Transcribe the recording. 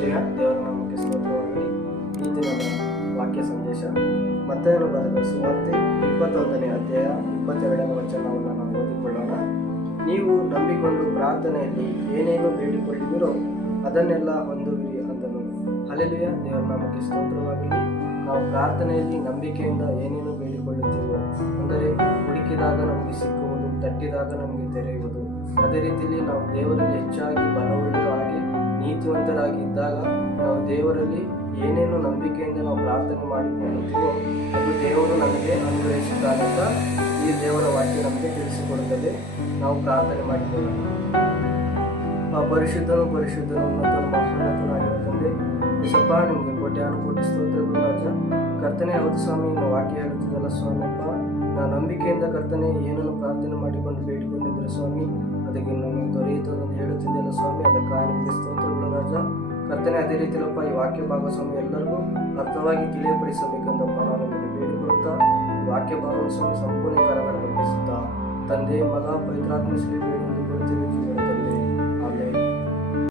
ದೇವರ ನಾಮಕ್ಕೆ ಸ್ತೋತ್ರವಾಗಲಿ ಈ ದಿನದ ವಾಕ್ಯ ಸಂದೇಶ ಮತ್ತೇನು ಬರೆದ ಸುವಾರ್ತೆ ಇಪ್ಪತ್ತೊಂದನೇ ಅಧ್ಯಾಯ ಇಪ್ಪತ್ತೆರಡನೇ ವಚನವನ್ನು ನಾವು ಓದಿಕೊಳ್ಳೋಣ. ನೀವು ನಂಬಿಕೊಂಡು ಪ್ರಾರ್ಥನೆಯಲ್ಲಿ ಏನೇನು ಬೇಡಿಕೊಳ್ಳುವಿರೋ ಅದನ್ನೆಲ್ಲ ಹೊಂದುವಿರಿ ಅಂದನು. ಅಲೆಲುಯ ದೇವರ ನಾಮಕ್ಕೆ ಸ್ತೋತ್ರವಾಗಲಿ ನಾವು ಪ್ರಾರ್ಥನೆಯಲ್ಲಿ ನಂಬಿಕೆಯಿಂದ ಏನೇನು ಬೇಡಿಕೊಳ್ಳುತ್ತೇವೆ, ಅಂದರೆ ಹುಡುಕಿದಾಗ ನಮಗೆ ಸಿಕ್ಕುವುದು, ತಟ್ಟಿದಾಗ ನಮಗೆ ತೆರೆಯುವುದು, ಅದೇ ರೀತಿಯಲ್ಲಿ ನಾವು ದೇವರಲ್ಲಿ ಹೆಚ್ಚಾಗಿ ನೀತಿವಂತರಾಗಿ ಇದ್ದಾಗ ನಾವು ದೇವರಲ್ಲಿ ಏನೇನು ನಂಬಿಕೆಯಿಂದ ನಾವು ಪ್ರಾರ್ಥನೆ ಮಾಡಿಕೊಳ್ಳುತ್ತೀವೋ ಅದು ದೇವರು ನಮಗೆ ಅನುಗ್ರಹಿಸುತ್ತಾನೆ ಅಂತ ಈ ದೇವರ ವಾಕ್ಯ ನಮಗೆ ತಿಳಿಸಿಕೊಡುತ್ತದೆ. ನಾವು ಪ್ರಾರ್ಥನೆ ಮಾಡಿಕೊಳ್ಳೋಣ. ಆ ಪರಿಶುದ್ಧನು ಪರಿಶುದ್ಧನು ಉನ್ನತ ಮಹೋನ್ನತನಾಗಿರುವ ತಂದೆ, ಯೇಸಪ್ಪ, ನಿಮಗೆ ಕೋಟ್ಯಾನು ಕೋಟಿ ಸ್ತೋತ್ರಗಳು ರಾಜ. ಕರ್ತನೆ, ಹೌದು ಸ್ವಾಮಿ ನಿಮ್ಮ ವಾಕ್ಯ ಹೇಳುತ್ತಿದ್ದಲ್ಲ ಸ್ವಾಮಿಯಪ್ಪ ನಾವು ನಂಬಿಕೆಯಿಂದ ಕರ್ತನೆ ಏನನ್ನು ಪ್ರಾರ್ಥನೆ ಮಾಡಿಕೊಂಡು ಬೇಡಿಕೊಂಡಿದ್ರೆ ಸ್ವಾಮಿ, ಅದಕ್ಕೆ ನಮಗೆ ದೊರೆಯುತ್ತದೆ ಅಂತ ಹೇಳುತ್ತಿದ್ದಲ್ಲ ಸ್ವಾಮಿ. ಸ್ತೋತ್ರಗಳು ರಾಜ ಕರ್ತನೆ, ಅದೇ ರೀತಿಯಲ್ಲಪ್ಪ, ಈ ವಾಕ್ಯ ಭಾಗ ಎಲ್ಲರಿಗೂ ಅರ್ಥವಾಗಿ ತಿಳಿಯಪಡಿಸಬೇಕೆಂದಪ್ಪ ನಾನು ಬೇಡಿಕೊಳ್ಳುತ್ತಾ ಈ ವಾಕ್ಯ ಭಾಗವಹಿಸುವ ಸಂಪೂರ್ಣ ಕಾರ್ಯಗಳನ್ನು ತಂದೆ, ಮಗ, ಪವಿತ್ರಾತ್ಮ ಶ್ರೀ ಬೇಡಿ ಕೊಡುತ್ತೇವೆ